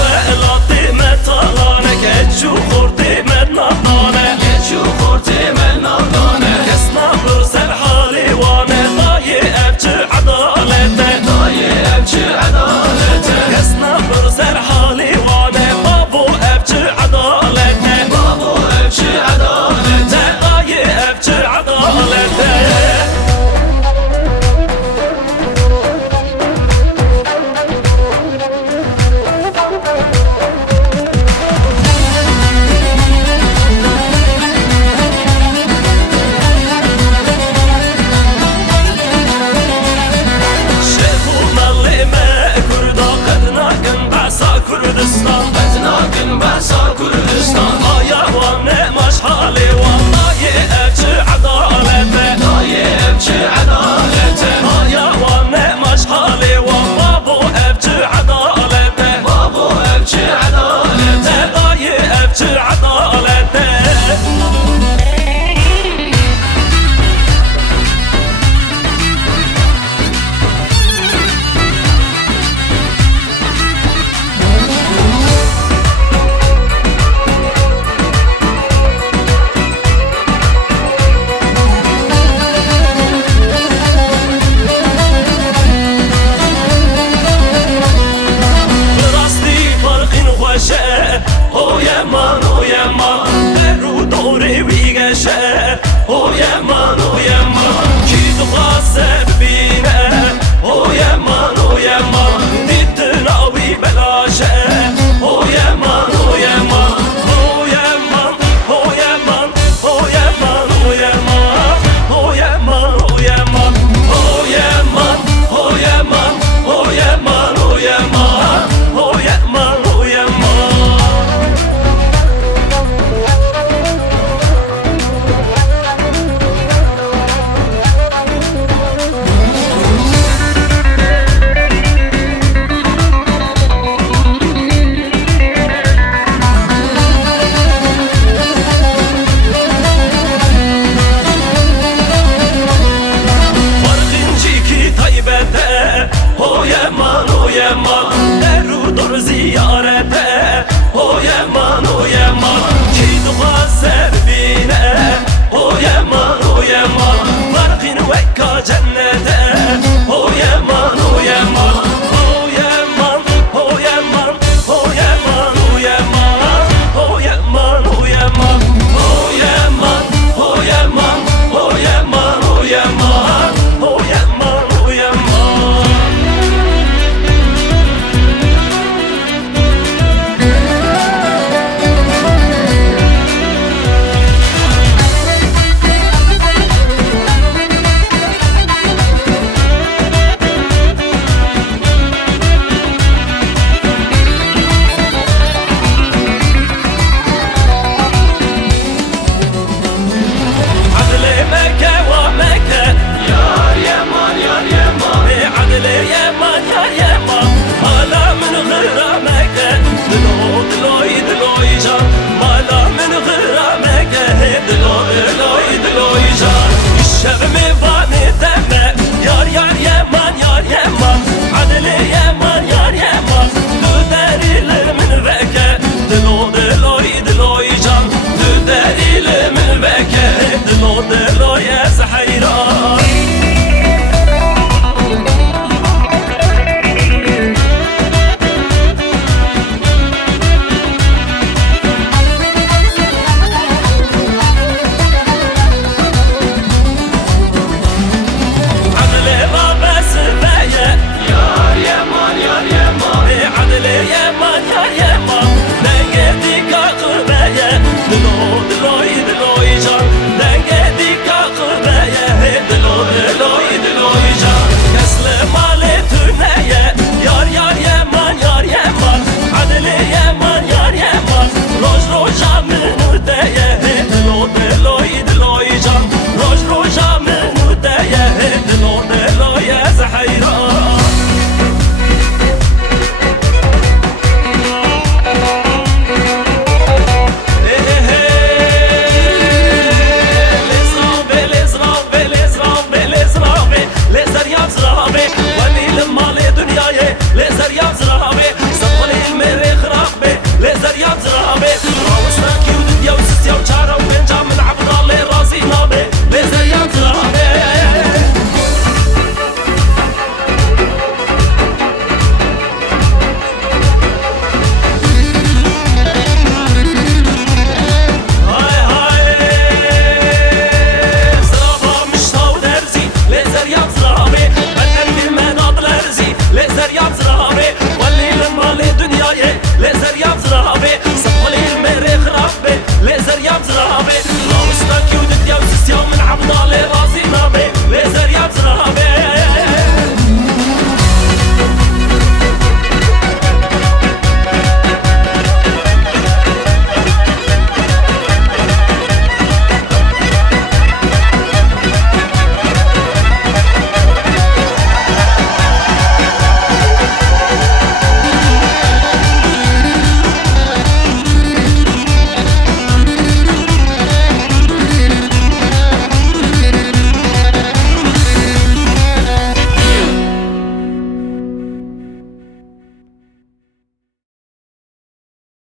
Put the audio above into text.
وقلاتی متالانه گچو خورتی منادانه گچو خورتی منادانه کسنا برسر حالی وانه دای ابچ عدالته دای ابچ عدالته کسنا برسر حالی وانه بابو ابچ عدالته بابو ابچ عدالته دای ابچ عدالته Kurdistan Betnakin Basa Kurdistan Ayavanne maşhali Vallahi evçi adalete Dayi evçi adalete Ayavanne maşhali Babu evçi adalete Babu evçi adalete Dayi evçi adalete O yaman Beru doğru vigeşe O yaman Ki duha sebine O yaman Dittin avi belaşe O yaman O yaman O yaman O yaman O yaman O yaman O yaman O yaman O yaman O yaman O yaman O yaman O yaman O yaman O yaman Eru dur ziyarete O yaman Ki duha serbine O yaman Farkın vekka cennete O yaman O yaman O yaman O yaman O yaman O yaman O yaman O yaman O yaman O yaman O yaman O yaman O yaman O yaman دلو يا سحيران يمزرا